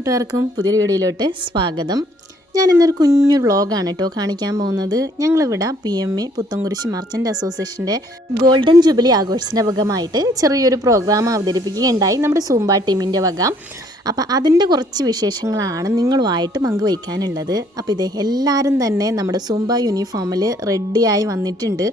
കൂട്ടുകാർക്കും പുതിയൊരു വീഡിയോയിലോട്ട് സ്വാഗതം. ഞാനിന്നൊരു കുഞ്ഞു വ്ളോഗാണ് കേട്ടോ കാണിക്കാൻ പോകുന്നത്. ഞങ്ങളിവിടെ PMA പുത്തൻകുരിശ് മർച്ചൻ്റ് അസോസിയേഷൻ്റെ ഗോൾഡൻ ജൂബിലി ആഘോഷത്തിൻ്റെ ഭാഗമായിട്ട് ചെറിയൊരു പ്രോഗ്രാം അവതരിപ്പിക്കുകയുണ്ടായി നമ്മുടെ സൂംബ ടീമിൻ്റെ വക. അപ്പോൾ അതിൻ്റെ കുറച്ച് വിശേഷങ്ങളാണ് നിങ്ങളുമായിട്ട് പങ്കുവയ്ക്കാനുള്ളത്. അപ്പോൾ ഇതേ എല്ലാവരും തന്നെ നമ്മുടെ സൂംബ യൂണിഫോമിൽ റെഡിയായി വന്നിട്ടുണ്ട്.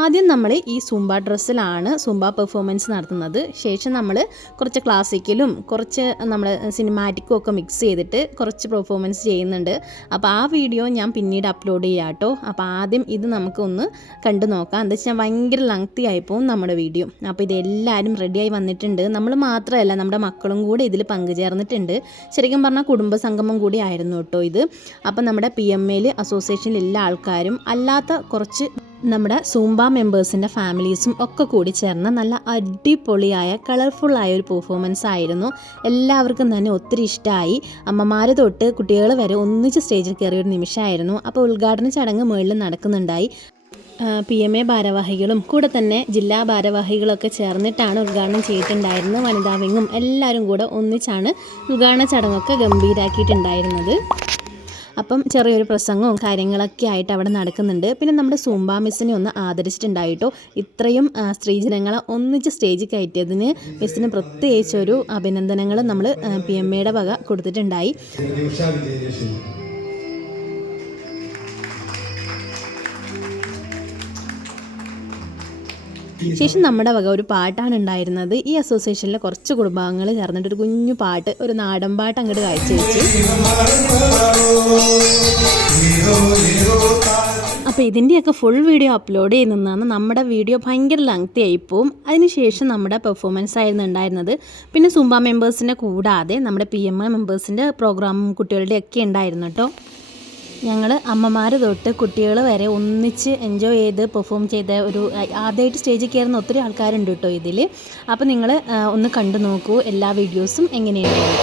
ആദ്യം നമ്മൾ ഈ സൂംബ ഡ്രസ്സിലാണ് സൂംബ പെർഫോമൻസ് നടത്തുന്നത്. ശേഷം നമ്മൾ കുറച്ച് ക്ലാസിക്കലും കുറച്ച് നമ്മൾ സിനിമാറ്റിക്കും ഒക്കെ മിക്സ് ചെയ്തിട്ട് കുറച്ച് പെർഫോമൻസ് ചെയ്യുന്നുണ്ട്. അപ്പോൾ ആ വീഡിയോ ഞാൻ പിന്നീട് അപ്ലോഡ് ചെയ്യാം കേട്ടോ. അപ്പോൾ ആദ്യം ഇത് നമുക്കൊന്ന് കണ്ടു നോക്കാം. എന്താ വെച്ചാൽ ഭയങ്കര ലെങ്തി ആയിപ്പോവും നമ്മുടെ വീഡിയോ. അപ്പോൾ ഇതെല്ലാവരും റെഡിയായി വന്നിട്ടുണ്ട്. നമ്മൾ മാത്രമല്ല നമ്മുടെ മക്കളും കൂടെ ഇതിൽ പങ്കുചേർന്നിട്ടുണ്ട്. ശരിക്കും പറഞ്ഞാൽ കുടുംബസംഗമം കൂടി ആയിരുന്നു കേട്ടോ ഇത്. അപ്പം നമ്മുടെ PMAയിൽ അസോസിയേഷനിൽ എല്ലാ ആൾക്കാരും അല്ലാത്ത കുറച്ച് നമ്മുടെ സൂംബ മെമ്പേഴ്സിൻ്റെ ഫാമിലീസും ഒക്കെ കൂടി ചേർന്ന് നല്ല അടിപൊളിയായ കളർഫുള്ളായ ഒരു പെർഫോമൻസ് ആയിരുന്നു. എല്ലാവർക്കും തന്നെ ഒത്തിരി ഇഷ്ടമായി. അമ്മമാർ തൊട്ട് കുട്ടികൾ വരെ ഒന്നിച്ച് സ്റ്റേജിൽ കയറിയ ഒരു നിമിഷമായിരുന്നു. അപ്പോൾ ഉദ്ഘാടന ചടങ്ങ് മുകളിൽ നടക്കുന്നുണ്ടായി. PMA ഭാരവാഹികളും കൂടെ തന്നെ ജില്ലാ ഭാരവാഹികളൊക്കെ ചേർന്നിട്ടാണ് ഉദ്ഘാടനം ചെയ്തിട്ടുണ്ടായിരുന്നത്. വനിതാ വിങ്ങും എല്ലാവരും കൂടെ ഒന്നിച്ചാണ് ഉദ്ഘാടന ചടങ്ങൊക്കെ ഗംഭീരാക്കിയിട്ടുണ്ടായിരുന്നത്. അപ്പം ചെറിയൊരു പ്രസംഗവും കാര്യങ്ങളൊക്കെ ആയിട്ട് അവിടെ നടക്കുന്നുണ്ട്. പിന്നെ നമ്മുടെ സൂംബ മിസ്സിനെ ഒന്ന് ആദരിച്ചിട്ടുണ്ടായിട്ടോ. ഇത്രയും സ്ത്രീജനങ്ങളെ ഒന്നിച്ച് സ്റ്റേജിൽ കയറ്റിയതിന് മിസ്സിന് പ്രത്യേകിച്ചൊരു അഭിനന്ദനങ്ങൾ നമ്മൾ PMAയുടെ വക കൊടുത്തിട്ടുണ്ടായി. ശേഷം നമ്മുടെ വക ഒരു പാട്ടാണ് ഉണ്ടായിരുന്നത്. ഈ അസോസിയേഷനിലെ കുറച്ച് കുടുംബാംഗങ്ങൾ ചേർന്നിട്ട് ഒരു കുഞ്ഞു പാട്ട്, ഒരു നാടൻ പാട്ട് അങ്ങോട്ട് കാഴ്ചവെച്ചു. അപ്പോൾ ഇതിൻ്റെയൊക്കെ ഫുൾ വീഡിയോ അപ്ലോഡ് ചെയ്യുന്നതാണ്. നമ്മുടെ വീഡിയോ ഭയങ്കര ലെങ്തി ആയിപ്പോവും. അതിനുശേഷം നമ്മുടെ പെർഫോമൻസ് ആയിരുന്നു ഉണ്ടായിരുന്നത്. പിന്നെ സൂംബ മെമ്പേഴ്സിൻ്റെ കൂടാതെ നമ്മുടെ PMA മെമ്പേഴ്സിൻ്റെ പ്രോഗ്രാമും കുട്ടികളുടെ ഒക്കെ ഉണ്ടായിരുന്നു കേട്ടോ. ഞങ്ങൾ അമ്മമാർ തൊട്ട് കുട്ടികൾ വരെ ഒന്നിച്ച് എൻജോയ് ചെയ്ത് പെർഫോം ചെയ്ത ഒരു ആദ്യമായിട്ട് സ്റ്റേജിൽ കയറുന്ന ഒത്തിരി ആൾക്കാരുണ്ട് കേട്ടോ ഇതിൽ. അപ്പോൾ നിങ്ങൾ ഒന്ന് കണ്ടു നോക്കൂ എല്ലാ വീഡിയോസും എങ്ങനെയാണ്.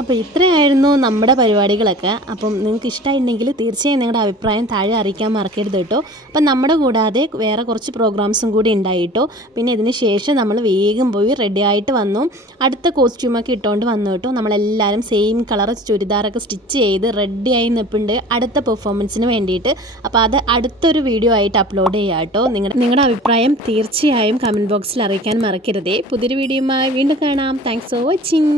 അപ്പോൾ ഇത്രയായിരുന്നു നമ്മുടെ പരിപാടികളൊക്കെ. അപ്പം നിങ്ങൾക്ക് ഇഷ്ടമായിട്ടുണ്ടെങ്കിൽ തീർച്ചയായും നിങ്ങളുടെ അഭിപ്രായം താഴെ അറിയിക്കാൻ മറക്കരുത് കേട്ടോ. അപ്പം നമ്മുടെ കൂടാതെ വേറെ കുറച്ച് പ്രോഗ്രാംസും കൂടി ഉണ്ടായിട്ടോ. പിന്നെ ഇതിന് ശേഷം നമ്മൾ വേഗം പോയി റെഡി ആയിട്ട് വന്നു, അടുത്ത കോസ്റ്റ്യൂമൊക്കെ ഇട്ടുകൊണ്ട് വന്നു കേട്ടോ. നമ്മളെല്ലാവരും സെയിം കളർ ചുരിദാറൊക്കെ സ്റ്റിച്ച് ചെയ്ത് റെഡിയായി നിൽപ്പുണ്ട് അടുത്ത പെർഫോമൻസിന് വേണ്ടിയിട്ട്. അപ്പോൾ അത് അടുത്തൊരു വീഡിയോ ആയിട്ട് അപ്ലോഡ് ചെയ്യാം കേട്ടോ. നിങ്ങളുടെ അഭിപ്രായം തീർച്ചയായും കമൻറ്റ് ബോക്സിൽ അറിയിക്കാൻ മറക്കരുതേ. പുതിയൊരു വീഡിയോയുമായി വീണ്ടും കാണാം. Thanks for watching.